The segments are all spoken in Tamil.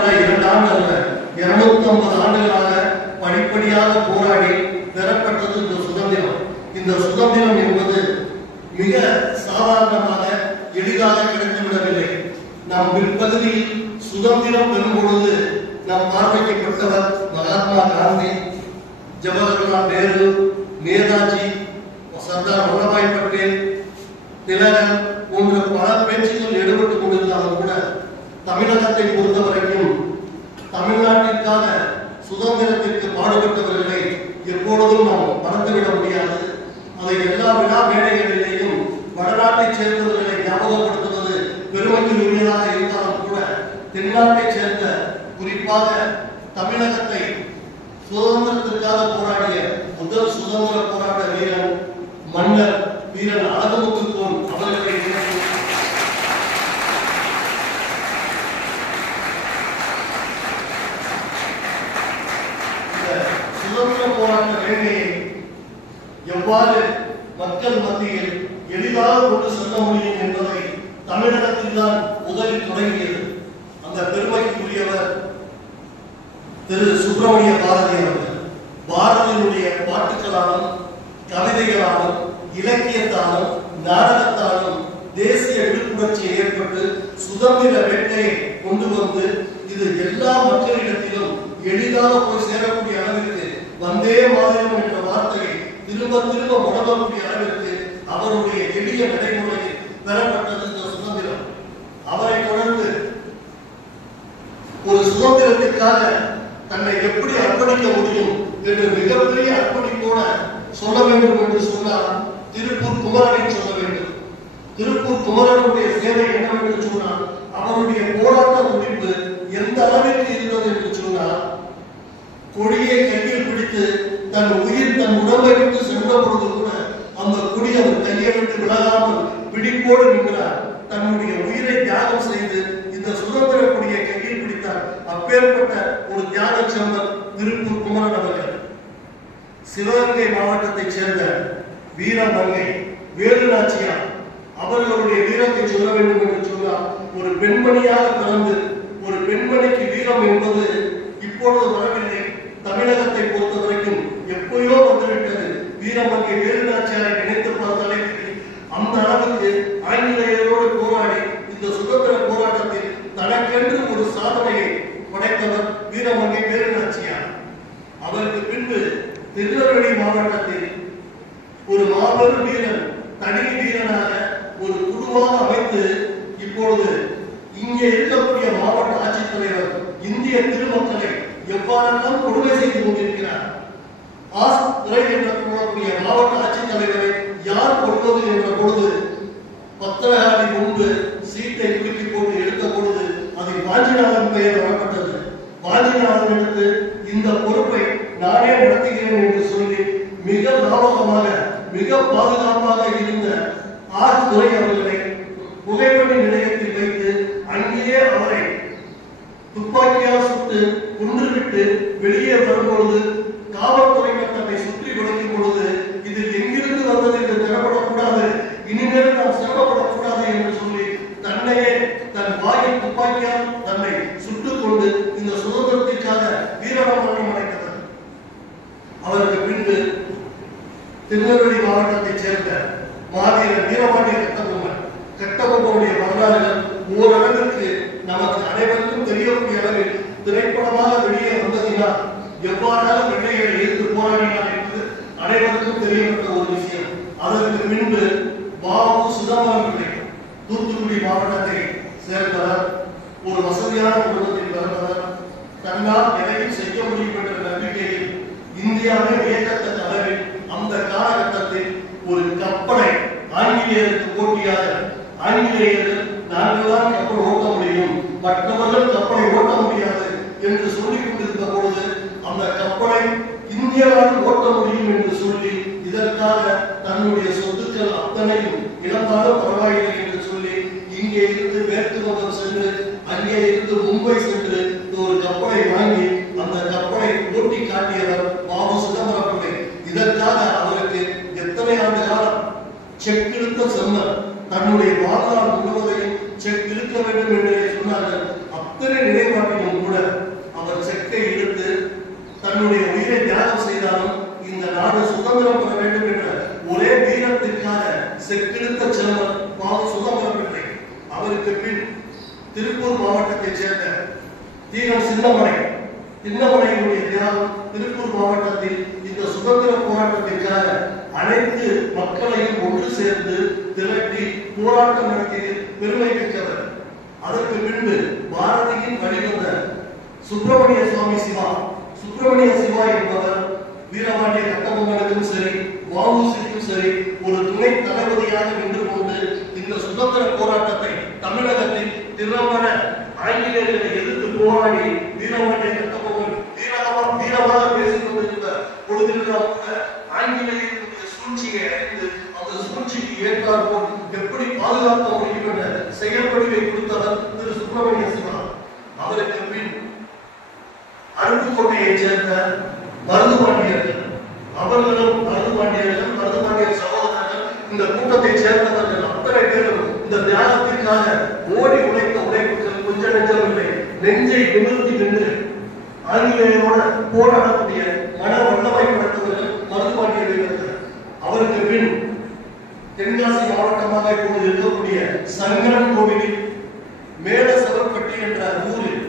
2 ஆண்டு அல்ல 250 ஆண்டுகளாக படிப்படியாக போராடி பெறப்பட்டது இந்த சுதந்திரம். இந்த சுதந்திரம் என்பது மிக சாதாரணமாக எளிதாக கிடைத்துவிடவில்லை. நாம் பிற்பகுதியில் சுதந்திரம் பெறும் பொழுது நாம் பார்வைக்கப்பட்டவர் மகாத்மா காந்தி, ஜவஹர்லால் நேரு, நேதாஜி, சர்தார் வல்லபாய் பட்டேல், திலகர் போன்ற பல பேச்சுக்கள் ஈடுபட்டுக் கொண்டிருந்தாலும் கூட தமிழகத்தை பொறுத்தவரைக்கும் தமிழ்நாட்டிற்காக சுதந்திரத்திற்கு பாடுபட்டவர்களை எப்பொழுதும் நாம் மறந்துவிட முடியாது. அதை எல்லா விழா மேடைகளிலேயும் வடநாட்டைச் சேர்ந்தவர்களை ஞாபகப்படுத்துவது பெருமைக்குரியதாக இருந்தாலும் கூட தென்னாட்டைச் சேர்ந்த குறிப்பாக தமிழகத்தை சுதந்திரத்திற்காக போராடிய முதல் சுதந்திர போராட்ட வீரன் மன்னர் வீரன் அழகுமுத்துக்கோன் அவர்களை சுதந்திர போராட்ட வேலையை எவ்வாறு மக்கள் மத்தியில் எளிதாக கொண்டு செல்ல முடியும் என்பதை தமிழகத்தில் தான் முதலில் தொடங்கியது. அந்த பெருமைக்குரியவர் திரு சுப்பிரமணிய பாரதி அவர்கள். பாரதியினுடைய பாட்டுக்களாலும் கவிதைகளாலும் இலக்கியத்தாலும் நாடகத்தாலும் தேசிய விழிப்புணர்ச்சியை ஏற்பட்டு சுதந்திர வேட்கையை கொண்டு வந்து இது எல்லா மக்களிடத்திலும் எளிதாக போய் சேரக்கூடிய அளவிற்கு வந்தே மாதம் என்ற வார்த்தையை திரும்ப திரும்ப முடங்கக்கூடிய அளவிற்கு அவருடைய எளிய நடைமுறையில் பெறப்பட்டது இந்த சுதந்திரம். அவரை தொடர்ந்து ஒரு சுதந்திரத்திற்காக தன்னை எப்படி அர்ப்பணிக்க முடியும் என்று மிகப்பெரிய அர்ப்பணிப்போட சொல்ல வேண்டும் என்று சொன்னால் திருப்பூர் குமரனை சொல்ல வேண்டும். திருப்பூர் குமரனுடைய சேவை என்னவென்று சொன்னால் அவருடைய போராட்ட துடிப்பு எந்த அளவிற்கு இருந்தது என்று சொன்னால் கொடியை கையில் பிடித்து தன் உயிர் தன் உடம்பை விட்டு சென்ற பொழுது கூட அந்த கொடி அவர் கையை விட்டு விலகாமல் பிடிப்போடு நின்றார். தன்னுடைய உயிரை தியாகம் செய்து இந்த சுதந்திர கொடியை கையில் பிடித்தார். அப்பேற்பட்ட ஒரு தியாக செம்மன் திருப்பூர் குமரன் அவர்கள். சிவகங்கை மாவட்டத்தைச் சேர்ந்த வீரமங்கை வேலுநாச்சியார் அவர்களுடைய வீரத்தை சொல்ல வேண்டும் என்று சொன்னால் ஒரு பெண்மணியாக பிறந்து ஒரு பெண்மணிக்கு வீரம் என்பது இப்பொழுது வரவில்லை. தமிழகத்தை பொறுத்தவரைக்கும் எப்பயோ வந்துவிட்டது. வீரமங்கை வேலுநாச்சியாரை நினைத்து பார்த்தாலே அந்த அளவுக்கு ஆங்கிலேயரோடு போராடி இந்த சுதந்திர போராட்டத்தில் தனக்கென்று ஒரு சாதனையை படைத்தவர் வீரமங்கை வேலுநாச்சியார். அவருக்கு பின்பு திருநெல்வேலி மாவட்டத்தில் ஒரு மாபெரும் வீரன் தனி வீரனாக ஒரு குழுவாக அமைத்து இப்பொழுது இங்கே இருக்கக்கூடிய மாவட்ட ஆட்சித்தலைவர் இந்திய திருமக்களை எவ்வாறெல்லாம் கொடுமை செய்து கொண்டிருக்கிறார். துரை என்ற கூறக்கூடிய மாவட்ட ஆட்சித்தலைவரை யார் கொள்வது என்ற பொழுது பத்திரகாளி முன்பு சீட்டை குலுக்கி போட்டு எடுத்த பொழுது அதில் வாஞ்சிநாதன் பெயர் வரப்பட்டது. வாஞ்சிநாதன் எடுத்து இந்த பொறுப்பை நானே நடத்துகிறேன் என்று சொல்லி மிக லாபகமாக மிக பாதுகாப்பாக இருந்த துரை அவர்களை புகைப்படி நிலையத்தில் வைத்து அங்கேயே அவரை துப்பாக்கியால் சுட்டு கொன்றுவிட்டு வெளியே வரும்பொழுது காவல்துறையினர் தன்னை சுற்றி வளைக்கும் பொழுது இதில் எங்கிருந்து வந்தது என்று திறப்படக்கூடாது, இனிமேல் நாம் சிரமப்படக்கூடாது என்று சொல்லி தன்னையே தன் வாயில் துப்பாக்கியால் தன்னை சுட்டுக் கொண்டு இந்த சுதந்திரத்திற்காக வீரமரணம் அடைந்தவர். அவருக்கு பின்பு திருநெல்வேலி மாவட்டத்தைச் சேர்ந்த மாவீரர் வீரபாண்டிய கட்டபொம்மனுடைய வரலாறுகள் ஓரளவிற்கு நமக்கு அனைவருக்கும் தெரியக்கூடிய அளவில் திரைப்படமாக வெளியே வந்ததினால் எவ்வாறாக வெள்ளைகளை எதிர்த்து போராடினார் என்பது அனைவருக்கும் தெரியப்பட்ட ஒரு விஷயம். அதற்கு பின்பு பாபு சுதந்திரம் பிள்ளை தூத்துக்குடி மாவட்டத்தை சேர்ந்தவர். ஒரு வசதியான குடும்பத்தில் பிறந்தவர். தன்னால் எதையும் செய்ய முடியும் என்ற நம்பிக்கையில் இந்தியாவை வியக்கத்தக்க அளவில் அந்த காலகட்டத்தில் ஒரு கப்பலை ஆங்கிலேயருக்கு போட்டியாக ஆங்கிலேயர்கள் நாங்கள் தான் கப்பல் ஓட்ட முடியும், மற்றவர்கள் கப்பலை ஓட்ட முடியாது என்று சொல்லிக் கொண்டிருந்த பொழுது அந்த கப்பலை இந்தியாவால் ஓட்ட முடியும் என்று சொல்லி இதற்காக தன்னுடைய சொத்துக்கள் அத்தனையும் இழந்தாலும் பரவாயில்லை என்று சொல்லி இங்கே இருந்து மேற்கு வங்கம் சென்று அங்கே இருந்து மும்பை சென்று ஒரு கப்பலை வாங்கி அந்த கப்பலை ஓட்டி காட்டியவர் பாபு சிதம்பரம் பிள்ளை. இதற்காக அவருக்கு எத்தனை ஆண்டு காலம் செக் இழுத்த செம்மர் தன்னுடைய வாழ்நாள் முழுவதையும் செக் இழுக்க வேண்டும் என்று சொன்னார்கள். அத்தனை நினைவாட்டிலும் கூட சுதந்திரம் பெற வேண்டும் என்ற ஒரே வீரத்திற்காக செக்கிழுத்த செல்வர் சுதந்திரம் பிள்ளை. அவருக்கு பின் திருப்பூர் மாவட்டத்தைச் சேர்ந்த தீரம் சின்னமலையினுடைய தியாகம் திருப்பூர் மாவட்டத்தில் இந்த சுதந்திர போராட்டத்திற்காக அனைத்து மக்களையும் ஒன்று சேர்ந்து திரட்டி போராட்டம் நடத்தியதில் பெருமை பெற்றவர். அதற்கு பின்பு பாரதியின் வழிவந்த சுப்பிரமணிய சிவா என்பவர் வீரபாண்டிய கட்டபொம்மனுக்கும் சரி வ.உ.சிக்கும் சரி ஒரு துணை தளபதியாக நின்று கொண்டு இந்த சுதந்திர போராட்டத்தை தமிழகத்தில் திறம்பட ஆங்கிலேயர்களை எதிர்த்து போராடி வீரபாண்டிய கட்டபொம்மன் வீரமாக பேசிக் கொண்டிருந்த பொழுதெல்லாம் கூட ஆங்கிலேயர்களுடைய சூழ்ச்சியை அறிந்து அந்த சூழ்ச்சிக்கு ஏற்றாற்போல் எப்படி பாதுகாக்க முடியும் என்ற செயல்படிவை கொடுத்தவர் திரு சுப்பிரமணிய சிவா. அவருக்கு பின் அருப்புக்கோட்டையைச் சேர்ந்த மருதுபாண்டியர்கள், அவர்களும் மருதுபாண்டியர் சகோதரர்கள் இந்த கூட்டத்தை சேர்ந்தவர்கள் அத்தனை பேரும் இந்த தியாகத்திற்காக ஓடி உழைத்த உழைப்புகள் கொஞ்ச நெஞ்சமில்லை. நெஞ்சை நிமிர்த்தி நின்று ஆங்கிலேயரோட போராடக்கூடிய மன வல்லமை படைத்தவர்கள் மருதுபாண்டிய வீரர்கள். அவருக்கு பின் தென்காசி மாவட்டமாக இப்போது இருக்கக்கூடிய சங்கரன் கோவிலில் மேலசவப்பட்டி என்ற ஊரில்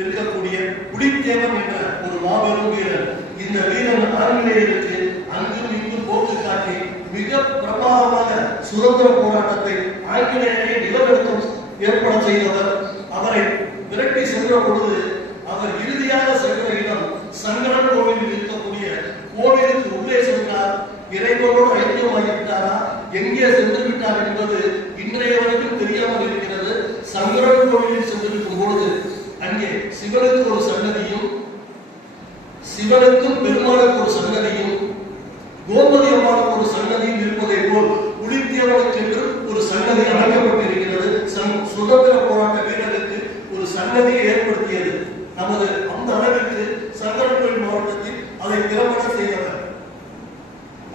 இருக்கக்கூடிய புலித்தேவன் என்ற ஒரு மாபெரும் வீரர். இந்த வீரன் ஆங்கிலேயருக்கு அங்கும் இங்கும் போக்கு காட்டி மிக பிரமாதமாக சுதந்திர போராட்டத்தை ஆங்கிலேயரை நிலநடுக்கம் ஏற்பட செய்தவர். அவரை விரட்டி சென்ற பொழுது அவர் இறுதியாக சென்ற இடம் சங்கரன் கோவிலில் இருக்கக்கூடிய கோவிலுக்கு உள்ளே சென்றார். இறைவனோடு ஐக்கியமாகிவிட்டாரா, எங்கே சென்று விட்டார் என்பது இன்றைய வரைக்கும் தெரியாமல் இருக்கிறது. சங்கரன் கோவிலில் சென்றிருக்கும் பொழுது அங்கே சிவனுக்கு ஒரு சன்னதியும் சிவனுக்கும் பெருமாளுக்கு ஒரு சன்னதியும் கோமதி அம்மாவுக்கு ஒரு சன்னதியும் இருப்பதை போல் புலித்தேவனுக்கு என்று ஒரு சன்னதி அமைக்கப்பட்டிருக்கிறது. சுதந்திர போராட்ட வீரருக்கு ஒரு சன்னதியை ஏற்படுத்தியது நமது அந்த அளவிற்கு சங்கரன்கோவில் மாவட்டத்தில் அதை திறம்பட செய்தவர்.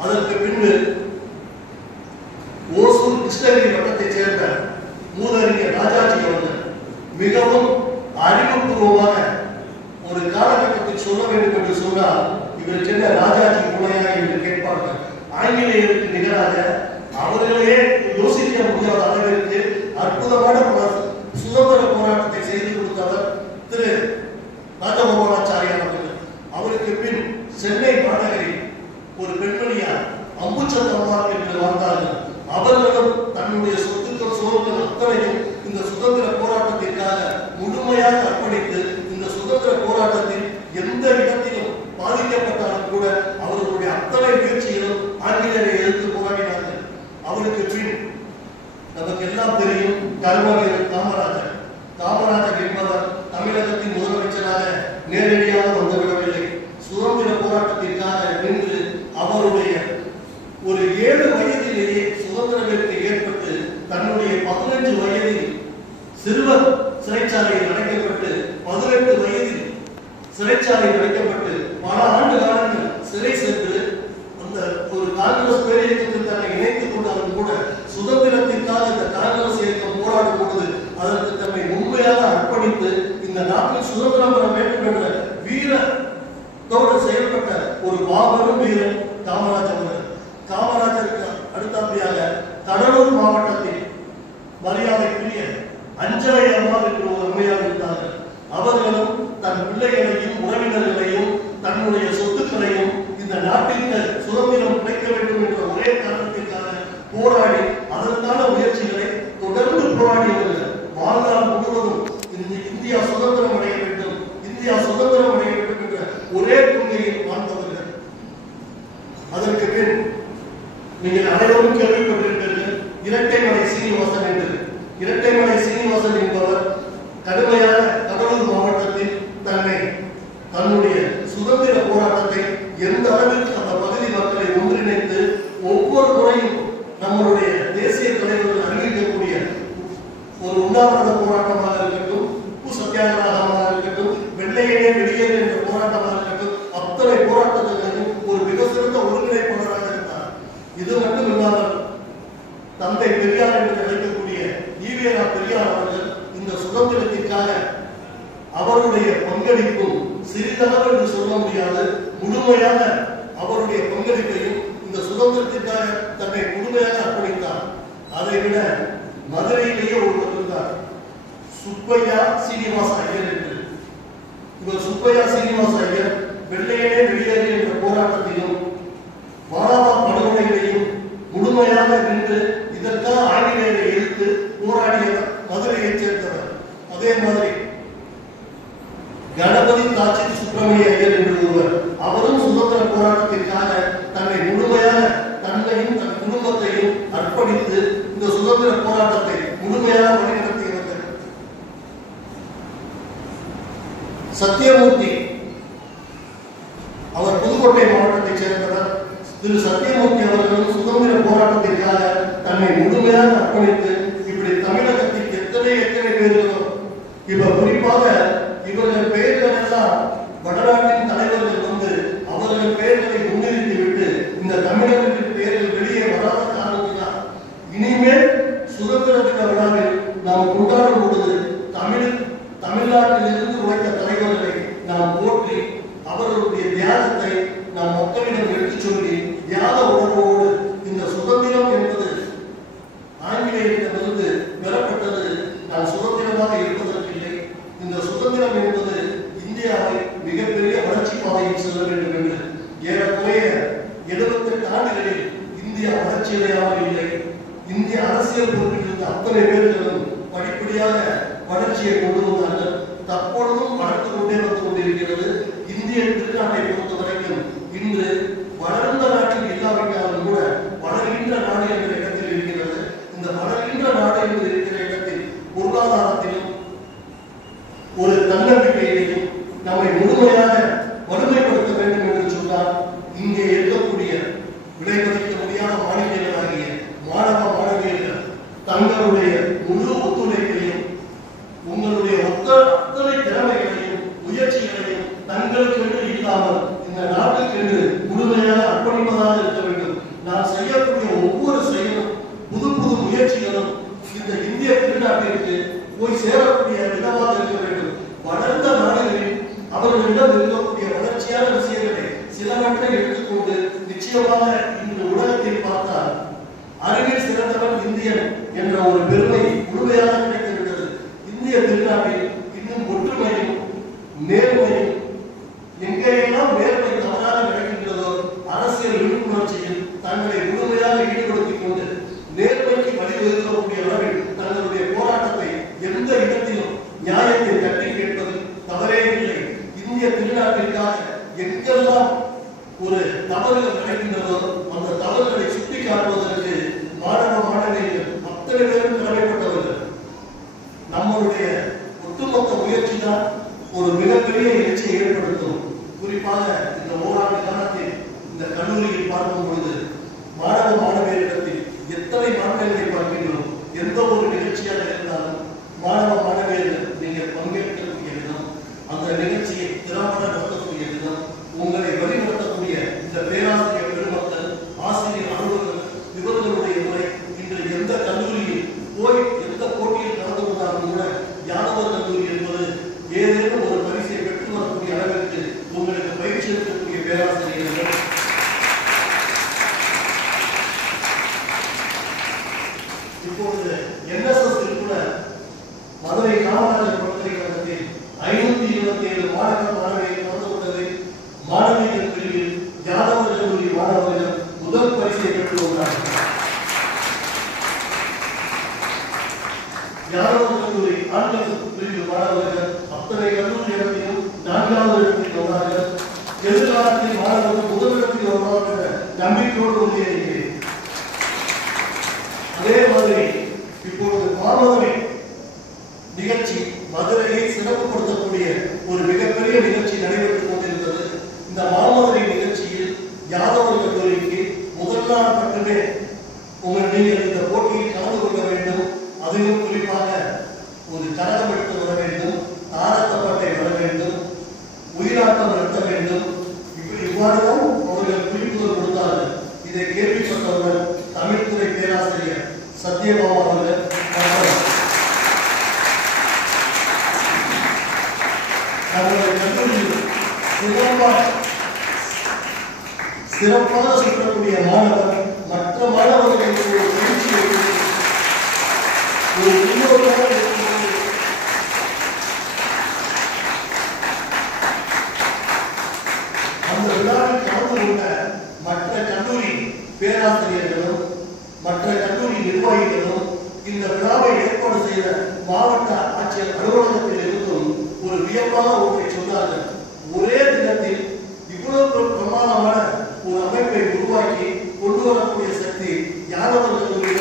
அதற்கு பின்பு ஓசூர் கிருஷ்ணகிரி வட்டத்தைச் சேர்ந்த மூதறிஞர் ராஜாஜி அவர்கள் மிகவும் அறிவுபூர்வமாக ஒரு காலகட்டத்தில் சொல்ல வேண்டும் என்று சொன்னால் இவருக்கு என்ன ராஜாஜி மூளையா என்று கேட்பார்கள். ஆங்கிலேயருக்கு நிகராக அவர்களே யோசிக்க முடியாத அளவிற்கு அற்புதமான சுதந்திர போராட்டத்தை செய்து கொடுத்தவர் திரு ராஜகோபாலாச்சாரியார் அவர்கள். அவருக்கு பின் சென்னை மாநகரில் ஒரு பெண்மணியார் அம்புச்சத்தம்மாள் என்று வாழ்ந்தார்கள். அவர்களும் தன்னுடைய சொத்துக்கள் சோறுகள் அத்தனையும் இந்த சுதந்திர போராட்டத்திற்காக முழுமையாக அர்ப்பணித்து இந்த சுதந்திர போராட்டத்தில் எந்த இடத்திலும் பாதிக்கப்பட்டாலும் கூட அவர்களுடைய அத்தனை முயற்சிகளும் ஆங்கிலேயரை எதிர்த்து போராடினார்கள். அவருக்கு பின் நமக்கு எல்லாம் தெரியும் கர்மவீரர் காமராஜர் என்பவர் தமிழகத்தின் முதலமைச்சராக நேரடியாக வந்துவிடவில்லை. சுதந்திர போராட்டத்திற்காக நின்று அவருடைய ஒரு 7 வயதிலேயே சுதந்திர வேட்கை ஏற்பட்டு தன்னுடைய 15 வயதில் சிறுவர் சிறைச்சாலையில் அடைக்கப்பட்டு 18 வயதில் சிறைச்சாலையில் அடைக்கப்பட்டு பல ஆண்டு காலங்கள் சிறை சென்று அந்த ஒரு காங்கிரஸ் பேரியக்கத்தில் தன்னை இணைத்துக் கொண்டாலும் கூட சுதந்திரத்திற்காக இந்த காங்கிரஸ் இயக்கம் போராடும் பொழுது அதற்கு தன்னை உண்மையாக அர்ப்பணித்து இந்த நாட்டில் சுதந்திரம் பெற வேண்டும் என்ற வீரத்தோடு செயல்பட்ட ஒரு மாபெரும் வீரன் காமராஜருக்கு அடுத்தபடியாக கடலூர் மாவட்டத்தில் மரியாதைக்குரிய அஞ்சலை அம்மா என்று ஒரு அம்மையார் இருந்தார்கள். அவர்களும் தன் பிள்ளைகளையும் உறவினர்களையும் தன்னுடைய சொத்துக்களையும் இந்த நாட்டிற்கு சுதந்திரம் கிடைக்க வேண்டும் என்ற ஒரே காரணத்திற்காக போராடி அதற்கான முயற்சிகளை தொடர்ந்து போராடியவர்கள். வாழ்நாள் முழுவதும் இந்தியா சுதந்திரம் அடைய வேண்டும் என்ற ஒரே கொள்கையில் வாழ்ந்தவர்கள். அதற்கு பின் நீங்கள் அனைவரும் கேள்விப்பட்டிருப்பீர்கள் இரட்டைமலை சீனிவாசன் என்பவர் கடுமையான கடலூர் மாவட்டத்தில் தன்னுடைய சுதந்திர போராட்டத்தை எந்த அளவிற்கு அந்த பகுதி மக்களை ஒன்றிணைத்து ஒவ்வொரு முறையும் நம்மளுடைய தேசிய தலைவர்கள் அறிவிக்கக்கூடிய ஒரு உண்ணாவிரத போராட்டமாக இருக்கட்டும், உப்பு சத்தியாகிரகமாக இருக்கட்டும், வெள்ளையனே வெளியேறு என்ற போராட்டமாக இருக்கட்டும், அத்தனை போராட்டத்திற்கும் ஒரு மிக சிறந்த ஒருங்கிணைப்பாளராக இருந்தார். இது மட்டும் இல்லாமல் தந்தை பெரியார் என்று அழைக்கக்கூடிய ஈவேரா பெரியார் அவர்கள் இந்த சுதந்திரத்திற்காக அவருடைய பங்களிப்பும் சிறிதளவு என்று சொல்ல முடியாது, முழுமையாக அவருடைய பங்களிப்பையும் சுதந்திரத்திற்காக தன்னை முழுமையாக அர்ப்பணித்தார். அதை விட மதுரையிலேயே ஒருவர் இருந்தார், சுப்பையா சீனிவாச ஐயர் என்று. இவர் சுப்பையா சீனிவாச ஐயர் வெள்ளையனே வெளியேறு என்ற போராட்டத்திலும் மாணவ படுகொலைகளையும் முழுமையாக நின்று இதற்காக ஆங்கிலேயரை எதிர்த்து போராடியவர், மதுரையைச் சேர்ந்தவர். அதே மாதிரி கணபதி தாட்சி சுப்பிரமணிய ஐயர் என்று ஒருவர், அவரும் சுதந்திர போராட்டத்திற்காக தன்னை முழுமையாக தன்னையும் தன் குடும்பத்தையும் அர்ப்பணித்து இந்த சுதந்திர போராட்டத்தை முழுமையாக வழிநடத்தியவர். சத்தியமூர்த்தி, அவர் புதுக்கோட்டை மாவட்டத்தைச் சேர்ந்தவர். திரு சத்தியமூர்த்தி அவர்களும் சுதந்திர போராட்டத்திற்காக தன்னை முழுமையாக அர்ப்பணித்து இப்படி தமிழகத்தில் எத்தனை பேர்களோ, இப்ப குறிப்பாக இவர்கள் பெயர்கள் எல்லாம் வடநாட்டின் தலைவர்கள் வந்து அவர்கள் பெயர்களை முன்னிறுத்திவிட்டு இந்த தமிழர்களின் பெயர்கள் வெளியே வராத காரணத்தினால் இனிமேல் சுதந்திர தின விழாவில் நாம் கொண்டாடும் பொழுது தமிழ்நாட்டிலிருந்து உழைத்த தலைவர்களை நாம் போற்றி அவர்களுடைய தியாகத்தை நாம் மக்களிடம் எடுத்துச் சொல்லி தியாக உணர்வோடு இந்த சுதந்திரம் என்பது ஆங்கிலேயரிடமிருந்து பெறப்பட்டது, நான் சுதந்திரமாக இருப்பதற்கில்லை, இந்த சுதந்திரம் என்பது இந்தியாவை மிகப்பெரிய வளர்ச்சி பாதையில் செல்ல வேண்டும் என்று ஏறக்குறைய 78 ஆண்டுகளில் இந்தியா வளர்ச்சியடையாமல் இல்லை. இந்திய அரசியல் பொறுப்பில் இருந்த அத்தனை பேர்களும் படிப்படியாக வளர்ச்சியை கொண்டு வந்தார்கள். தற்பொழுதும் வளர்த்து கொண்டே வந்து கொண்டிருக்கிறது. இந்திய திருநாட்டை பொறுத்த வரைக்கும் இன்று வளர்ந்த நாட்டில் இல்லாவிட்டாலும் கூட வளர்கின்ற நாடு என்ற இடத்தில் இருக்கிறது. இந்த வளர்கின்ற நாடு என்று இருக்கிற இடத்தில் பொருளாதாரத்திலும் ஒரு தன்னம்பிக்கையிலையும் நம்மை முழுமையாக வலிமைப்படுத்த வேண்டும் என்று சொன்னால் இங்கே இருக்கக்கூடிய விடைமதிக்க முடியாத மாநிலங்களாகிய மாணவ மாணவியர்கள் தங்களுடைய முழு ஒத்துழைப்பையும் உங்களுடைய அத்தனை திறமைகளையும் முயற்சிகளையும் தங்களுக்கு இல்லாமல் இந்த நாட்டுக்கு முழுமையாக அர்ப்பணிப்பதாக இருக்க வேண்டும். நான் செய்யக்கூடிய ஒவ்வொரு செயலும் புது புது முயற்சிகளும் இந்த இந்திய திருநாட்டிற்கு போய் சேரக்கூடிய விதமாக இருக்க வேண்டும். வளர்ந்த நாடுகளில் அவர்களிடம் இருக்கக்கூடிய வளர்ச்சியான விஷயங்களை சிலவற்றை எடுத்துக்கொண்டு நிச்சயமாக இன்று உலகத்தில் பார்த்தால் அறிவில் சிறந்தவன் இந்தியன் என்ற ஒரு பெருமை முழுமையாக கிடைத்துவிட்டது. இந்திய திருநாட்டில் இன்னும் ஒற்றுமையும் நேர்மையும், எங்கெல்லாம் நேர்மை தவறாக நடக்கின்றதோ அரசியல் விழிப்புணர்ச்சியில் தங்களை முழுமையாக ஈடுபடுத்திக் கொண்டு நேர்மைக்கு வழிவகுக்கக்கூடிய அளவில் தங்களுடைய போராட்டத்தை எந்த இடத்திலும் நியாயத்தை தட்டி கேட்பது தவறே இல்லை. இந்திய திருநாட்டிற்காக எங்கெல்லாம் ஒரு தவறுகள் நடக்கின்றதோ அந்த தவறுகளை சுட்டி காட்டுவதற்கு மாணவ மாணவியர்கள் அத்தனை பேரும் கடமைப்பட்டவர்கள். நம்மளுடைய ஒட்டுமொத்த முயற்சி தான் ஒரு மிகப்பெரிய எழுச்சியை ஏற்படுத்தும். குறிப்பாக இந்த ஓராண்டு காலத்தில் இந்த கல்லூரியில் பார்க்கும் பொழுது மாணவ மாணவியரிடத்தில் எத்தனை மாற்றங்களை பார்க்கின்றோம். எந்த ஒரு நிகழ்ச்சியாக இருந்தாலும் மாணவ மாணவியர்கள் நீங்கள் பங்கேற்கக்கூடிய விதம், அந்த நிகழ்ச்சியை திறம்பட நடத்தக்கூடிய விதம், உங்களை வழிநடத்தக்கூடிய இந்த பேராசிரியர் பெருமக்கள், ஆசிரியர் அலுவலர்கள், இவர்களுடைய முறை இன்று எந்த கல்லூரியில் போய் எந்த போட்டியில் கலந்து கொண்டாலும் கூட யாதவர் கல்லூரி என்பது ஏதேனும் ஒரு பரிசை பெற்று வரக்கூடிய அளவிற்கு உங்களுக்கு பயிற்சி எடுக்கக்கூடிய பேராசிரியர்கள். இப்பொழுது NSS கூட மதுரை காமராஜர் பல்கலைக்கழகத்தில் 527 மாணவ மாணவியர்கள் கலந்து கொண்டது. மாணவியர் பிரிவில் யாதவர் கல்லூரி மாணவர்கள் முதல் பரிசை பெற்றுள்ளார்கள். யாதவர் கல்லூரி ஆண்கள் பிரிவு மாணவர்கள் அத்தனை கல்லூரி இடத்திலும் 4வது இடத்தில் வந்தார்கள். எதிர்காலத்தில் மாணவர்கள் முதலிடத்தில் வருவார்கள் என்ற நம்பிக்கையோடு உறுதியளிக்கிறேன். அதே மாதிரி இப்பொழுது மாமதுரை நிகழ்ச்சி மதுரையை சிறப்புப்படுத்தக்கூடிய ஒரு மிகப்பெரிய நிகழ்ச்சி நடைபெற்றுக் கொண்டிருந்தது. இந்த மாமதுரை நிகழ்ச்சியில் யாதவர் கல்லூரிக்கு முதல் நாள் மட்டுமே நீங்கள் இந்த போட்டியில் கலந்து கொள்ள வேண்டும். அதிலும் குறிப்பாக ஒரு கரகம் எடுத்து வர வேண்டும், தாரத்தப்பட்டை வர வேண்டும், உயிராட்டம் நடத்த வேண்டும். இவ்வாறுதான் அவர்கள் குறிப்புகள் கொடுத்தார்கள். இதை கேள்விப்பட்டவுடன் தமிழ்துறை பேராசிரியர் சத்யபாமா அவர்கள் நம்முடைய கல்லூரியில் சிறப்பாக சொல்லக்கூடிய மாணவர் மற்ற மாணவர்களுக்கு ஒரு பயிற்சியை ஒரு முன்னோட்டாக இருக்கும்போது அந்த விழாவில் கலந்து கொண்ட மற்ற கல்லூரி பேராசிரியர்களும் மற்ற கல்லூரி நிர்வாகிகளும் இந்த விழாவை ஏற்பாடு செய்த மாவட்ட ஆட்சியர் அலுவலகத்தில் இருந்தும் ஒரு வியப்பான ஒன்றை சொன்னார்கள். ஒரே தினத்தில் இவ்வளவு பிரமாணமான ஒரு அமைப்பை உருவாக்கி கொண்டு வரக்கூடிய சக்தி யாதவர்களுடைய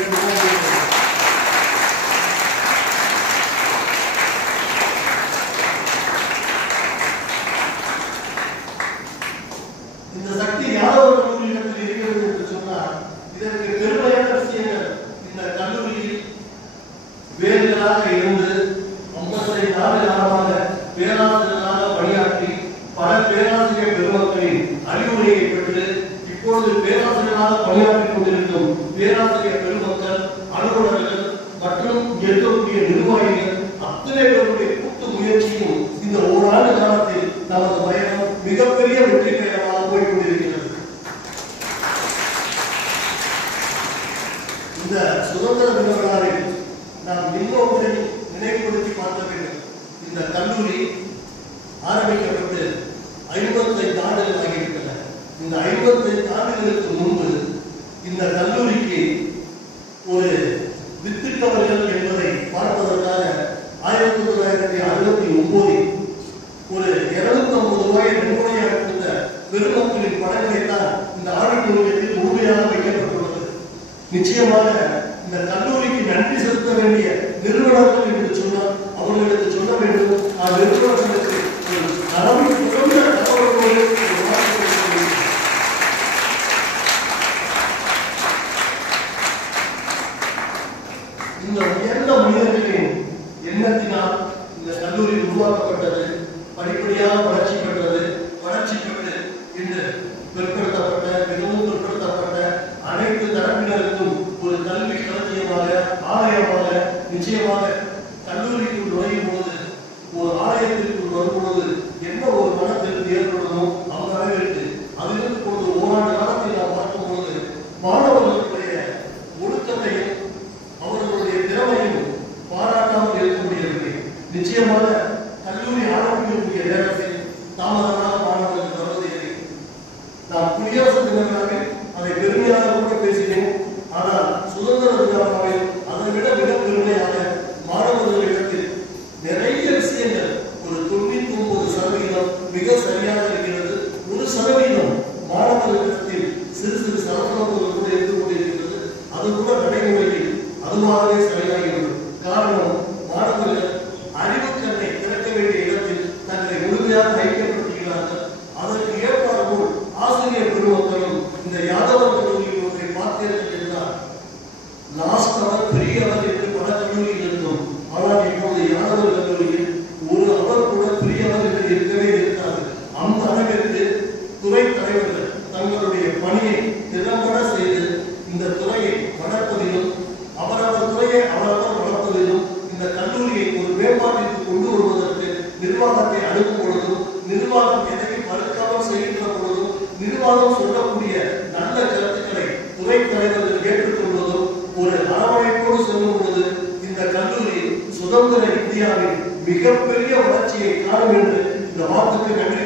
இந்த சக்தி யாதவர்களுடைய இருக்கிறது என்று சொன்னால் இதற்கு பெருமையான விஷயங்கள் இந்த கல்லூரியில் வேர்களாக இருந்து 55 ஆண்டு காலமாக பேராசிரியராக பணியாற்றி பல பேராசிரியர் பெருமக்களின் அறிவுரையை பெற்று இப்பொழுது பேராசிரியராக பணியாற்றிக் கொண்டிருக்கும் பேராசிரியர் பெருமக்கள், அலுவலர்கள் மற்றும் இருக்கக்கூடிய நிர்வாகிகள் அத்தனை பேருடைய கூட்டு முயற்சியும் இந்த ஓராண்டு காலத்தில் நமது பயணம் மிகப்பெரிய வெற்றி பயணமாக போய்கொண்டிருக்கிறது. இந்த சுதந்திர தின விழாவில் நாம் இன்னொன்றை நினைவுபடுத்தி பார்க்க வேண்டும். இந்த கல்லூரி ஆரம்பிக்கப்பட்டு 55 ஆண்டுகள் ஆகிவிட்டன. இந்த 55 ஆண்டுகளுக்கு முன்பு இந்த கல்லூரிக்கு ஒரு வித்திட்டவர்கள் என்பதை பார்ப்பதற்காக 1969 ஒரு 250 ரூபாய் நன்கொடையாக கொடுத்த பெருமக்களின் படங்களைத்தான் இந்த ஆடிட்டோரியத்தில் முழுமையாக வைக்கப்பட்டுள்ளது. நிச்சயமாக இந்த கல்லூரிக்கு நன்றி செலுத்த வேண்டிய நிறுவனங்கள் என்று சொன்னால் அவர்களுக்கு சொல்ல வேண்டும். நிறுவனங்களுக்கு இந்த உயர்ந்த மனிதர்களின் எண்ணத்தினால் இந்த கல்லூரி உருவாக்கப்பட்டது. படிப்படியாக வளர்ச்சி பெற்றது. வளர்ச்சி பெற்று இன்று பிற்படுத்தப்பட்ட மிகவும் பிற்படுத்தப்பட்ட அனைத்து தரப்பினருக்கும் ஒரு கல்வி களஞ்சியமாக ஆலயமாக நிச்சயமாக கல்லூரிக்குள் நுழையும் போது ஒரு ஆலயத்திற்குள் வரும்போது என்ன ஒரு மனத்திற்கு ஏற்படுமோ அந்த அளவிற்கு அதிலிருந்து போது ஓராண்டு காலத்தில் நாம் பார்க்கும்போது மாணவர்களுடைய ஒழுக்கத்தையும் அவர்களுடைய திறமையும் பாராட்டாமல் இருக்க முடியவில்லை. நிச்சயமாக கல்லூரி ஆரம்பிக்கக்கூடிய நேரத்தில் தாமதமாக மாணவர்கள் வருவதில்லை. நான் குடியரசு தின விழாவில் அதை பெருமையாக கூட பேசினேன். ஆனால் சுதந்திர தினமாவில் அதை விட மிக பெருமையாக மாணவர்களிடத்தில் நிறைய விஷயங்கள் ஒரு 99% மிக சரியாக இருக்கிறது. 1% மாணவர்களிடத்தில் சிறு சிறு சலசலப்புகள் கூட இருந்து கொண்டிருக்கிறது. அது கூட நடைமுறையில் அதுவாகவே சரியாகிறது. காரணம், மாணவர்கள் அறிவுக்கண்ணை திறக்க வேண்டிய இடத்தில் தங்களை முழுமையாக ஐக்கியப்படுத்துகிறார்கள். அதற்கு ஏற்பாடு போல் ஆசிரியர் பெருமக்களும் இந்த யாதவர் கல்லூரியில் ஒன்றை பார்த்தீர்கள் என்றால் லாஸ்ட் அவர் பெரியவர் என்று பல கல்லூரியில் இருந்தோம். ஆனால் இப்போது யாதவர் கல்லூரியில் ஒரு அவர் கூட பெரியவர் என்று இருக்கவே இருக்காது. அந்த அளவிற்கு துறை தலைவர்கள் தங்களுடைய பணியை திறம்பட செய்து இந்த துறையை வளர்ப்பதிலும் அவரவர் துறையை அவரவர் வளர்ப்பதிலும் இந்த கல்லூரியை ஒரு மேம்பாட்டிற்கு கொண்டு வருவதற்கு நிர்வாகத்தை அணுகும் பொழுதும் நிர்வாகம் எதையும் மறுக்காமல் செய்கின்ற பொழுதும் நிர்வாகம் சொல்லக்கூடிய நல்ல கருத்துக்களை துறை தலைவர்கள் ஏற்றுக்கொள்வதும் ஒரு அரவணைப்போடு சொல்லும் பொழுது இந்த கல்லூரி சுதந்திர இந்தியாவில் மிகப்பெரிய வளர்ச்சியை காணும் என்று இந்த வாக்குக்கு நன்றி